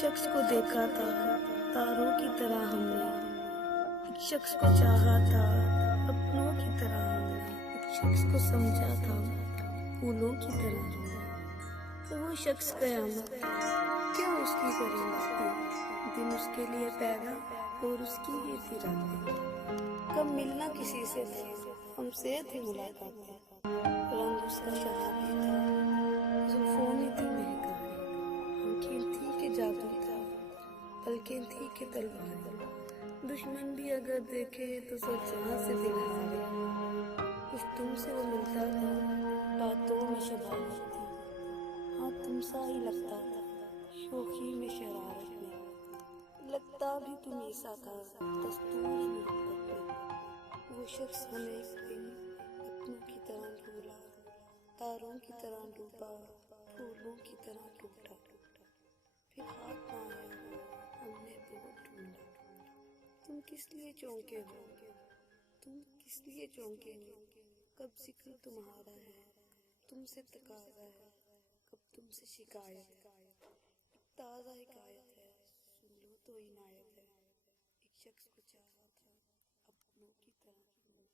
شخص کو دیکھا تھا تاروں کی طرح ہم نے، ایک شخص کو چاہا تھا اپنوں کی طرح ہم نے، ایک شخص کو سمجھا تھا پھولوں کی طرح ہم نے۔ وہ شخص قیامت کیا اس کی کریں باتیں، دن اس کے لیے پیدا اور اس کی یہ تھی راتیں۔ کب ملنا کسی سے تھا، ہم سے تھی ملاقاتیں، رنگ اس کا شرابی تھا، زلفوں میں تھی مہکایں، آنکھیں تھی کہ جادو تھا، پلکیں تھی کہ تلواریں، دشمن بھی اگر دیکھے تو سو جہاں سے دل ہارے۔ کچھ تم سے وہ ملتا تھا، باتوں میں شباہت تھی، ہاں تم سا ہی لگتا تھا، شوخی میں شرارت میں، لگتا بھی تمہیں سا تھا دستور محبت میں۔ وہ شخص ہمیں ایک دن اپنوں کی طرح بھولا، تاروں کی طرح ڈوبا، پھولوں کی طرح ٹوٹا، پھر ہاتھ نہ آیا وہ، ہم نے بہت ڈھونڈا۔ تم کس لیے چونکے ہو، تم کس لیے چونکے ہو، کب ذکر تمہارا ہے، تم سے تقاضا ہے، کب تم سے شکایت ہے۔ ایک تازہ حکایت ہے، سن لو تو عنایت ہے، ایک شخص کو چاہا تھا اپنوں کی طرح ہم نے۔